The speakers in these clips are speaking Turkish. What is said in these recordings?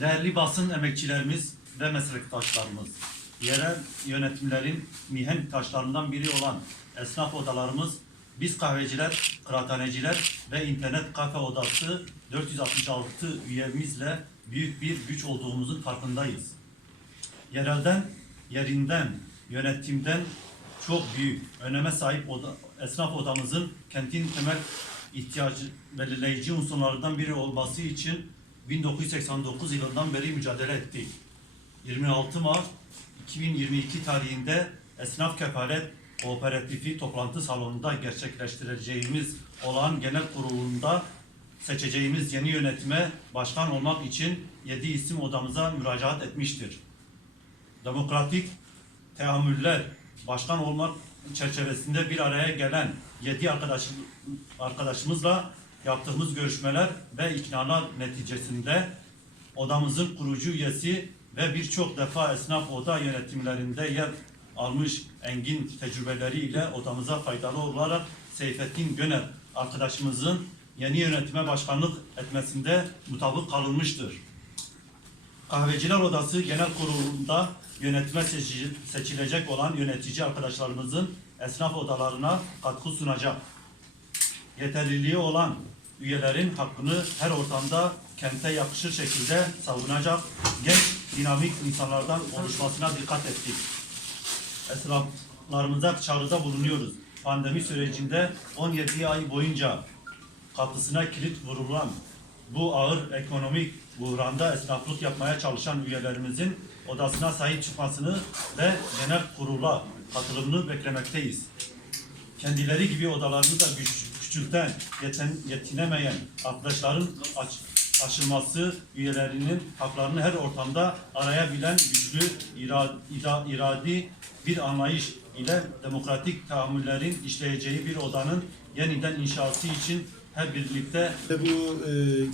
Değerli basın emekçilerimiz ve meslektaşlarımız, yerel yönetimlerin mihenk taşlarından biri olan esnaf odalarımız, biz kahveciler, kıraathaneciler ve internet kafe odası 466 üyemizle büyük bir güç olduğumuzun farkındayız. Yerelden, yerinden, yönetimden çok büyük öneme sahip oda, esnaf odamızın kentin temel ihtiyacı belirleyici unsurlarından biri olması için 1989 yılından beri mücadele ettik. 26 Mart 2022 tarihinde Esnaf Kefalet Kooperatifi toplantı salonunda gerçekleştireceğimiz olağan genel kurulunda seçeceğimiz yeni yönetime başkan olmak için 7 isim odamıza müracaat etmiştir. Demokratik teamüller başkan olmak çerçevesinde bir araya gelen 7 arkadaş, arkadaşımızla yaptığımız görüşmeler ve iknalar neticesinde odamızın kurucu üyesi ve birçok defa esnaf oda yönetimlerinde yer almış engin tecrübeleriyle odamıza faydalı olarak Seyfettin Göner arkadaşımızın yeni yönetime başkanlık etmesinde mutabık kalınmıştır. Kahveciler Odası Genel Kurulu'nda yönetime seçilecek olan yönetici arkadaşlarımızın esnaf odalarına katkı sunacak. Yeterliliği olan üyelerin hakkını her ortamda kente yakışır şekilde savunacak genç, dinamik insanlardan oluşmasına dikkat ettik. Esnaflarımıza çağrıda bulunuyoruz. Pandemi sürecinde 17 ay boyunca kapısına kilit vurulan bu ağır ekonomik buhranda esnaflık yapmaya çalışan üyelerimizin odasına sahip çıkmasını ve genel kurula katılımını beklemekteyiz. Kendileri gibi odalarını da güç, küçülten, yeten, yetinemeyen arkadaşların aç, aşılması üyelerinin haklarını her ortamda arayabilen güçlü ira, ira- iradi bir anlayış ile demokratik tahammüllerin işleyeceği bir odanın yeniden inşası için hep birlikte Ve bu e,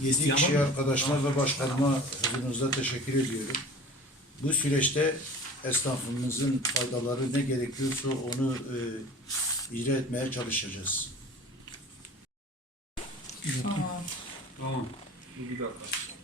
yedi kişi arkadaşlar ve başkanıma huzurunuzda teşekkür ediyorum. Bu süreçte esnafımızın faydaları ne gerekiyorsa onu e, icra etmeye çalışacağız. Tamam. Tamam. Bir dakika.